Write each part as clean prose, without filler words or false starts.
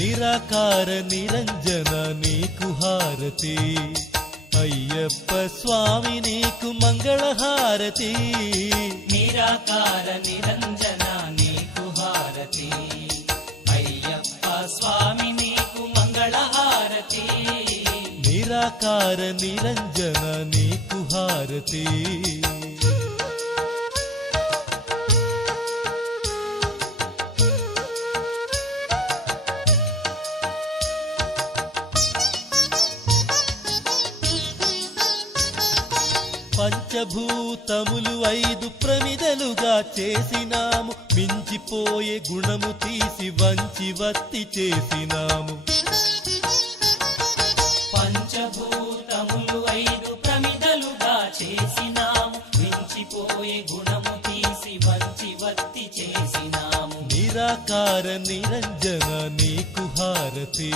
నిరాకార నిరంజన నీకు హారతి, అయ్యప్ప స్వామి నీకు మంగళహారతి. నిరాకార నిరంజన నీకు హారతి, అయ్యప్ప స్వామి నీకు మంగళహారతి. నిరాకార నిరంజన నీకు హారతి. పంచభూతములు 5 ప్రమిదలుగా చేసినాము, మించిపోయే గుణము తీసి వంచి వత్తి చేసినాము. పంచభూతములు 5 ప్రమిదలుగా చేసినాము, మించిపోయే గుణము తీసి వంచి వత్తి చేసినాము. నిరాకార నిరంజన నీకు హారతి,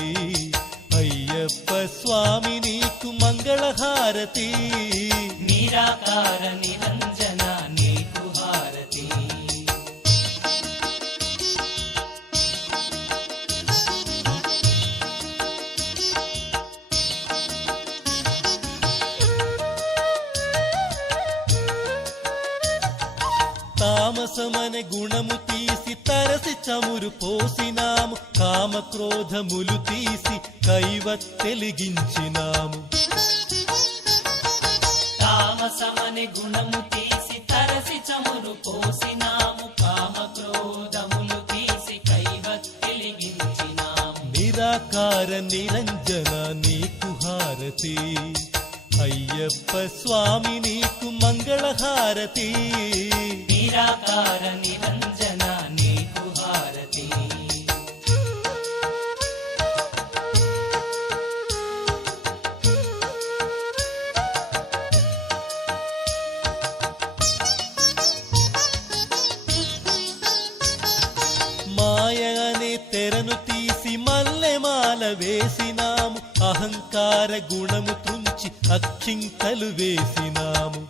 అయ్యప్ప స్వామి నీకు మంగళహారతి. నిరాకార నిరంజన నీకు హారతి. తామసమనే గుణము తీసి తరసి చమురు పోసినాము, కామక్రోధములు తీసి కైవత్తెలిగించినాము. తామసమనే గుణము తీసి తరసి చమురు పోసినాము, కామక్రోధములు తీసి కైవత్తెలిగించినాము. నిరాకార నిరంజన నీకు హారతి, అయ్యప్ప స్వామి నీకు మంగళహారతి. నిరాకార నిరంజన నీకు హారతి. మాయ అనే తెరను తీసి మల్లెమాల వేసినాము, అహంకార గుణము తుంచి అక్షింతలు వేసినాము.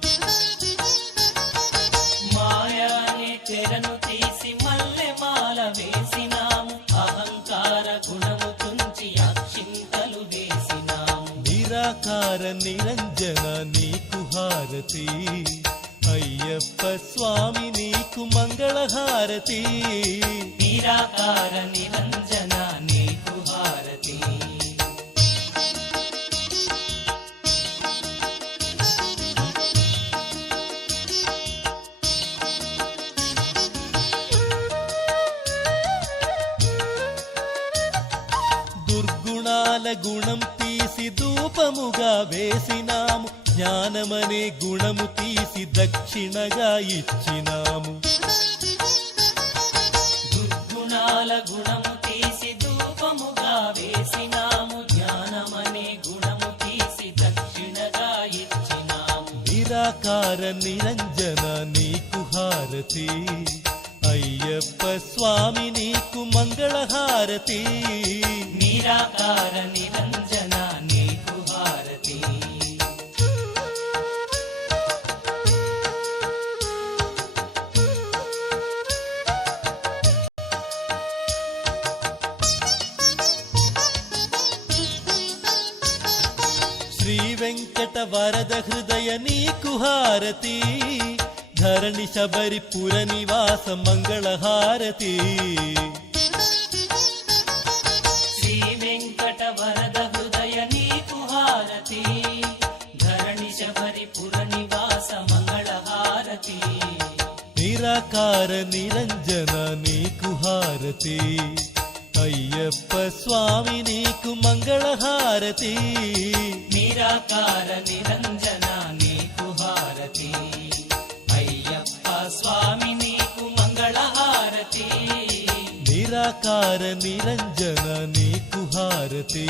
మాయ అనే తెరను తీసి మల్లెమాల వేసినాము, అహంకార గుణము తుంచి అక్షింతలు వేసినాము. నిరాకార నిరంజన నీకు హారతి, అయ్యప్ప స్వామి నీకు మంగళహారతి. నిరాకార నిరంజన నీకు హారతి. దుర్గుణాల గుణం తీసి ధూపముగా వేసినాము, జ్ఞానమనే గుణము తీసి దక్షిణగా ఇచ్చినాము. దుర్గుణాల గుణము తీసి ధూపముగా వేసినాము, జ్ఞానమనే గుణము తీసి దక్షిణగా ఇచ్చినాము. నిరాకార నిరంజన నీకు హారతి, అయ్యప్ప స్వామి నీకు మంగళహారతి. నిరాకార నిరంజన నీకు హారతి. శ్రీ వెంకట వరద హృదయ నీకు హారతి, ధరణి శబరి పుర నివాస మంగళహారతి. శ్రీ వెంకట వరద హృదయ నీకు హారతి, ధరణి శబరి పుర నివాస మంగళహారతి. నిరాకార నిరంజన నీకు హారతి, అయ్యప్ప స్వామి నీకు మంగళహారతి. నిరాకార నిరంజన నీకు హారతి, అయ్యప్ప స్వామి నీకు మంగళహారతి. నిరాకార నిరంజన నీకు హారతి.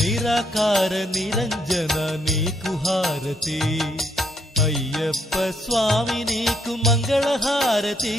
నిరాకార నిరంజన నీకు హారతి అయ్యప్ప స్వామి నీకు మంగళహారతి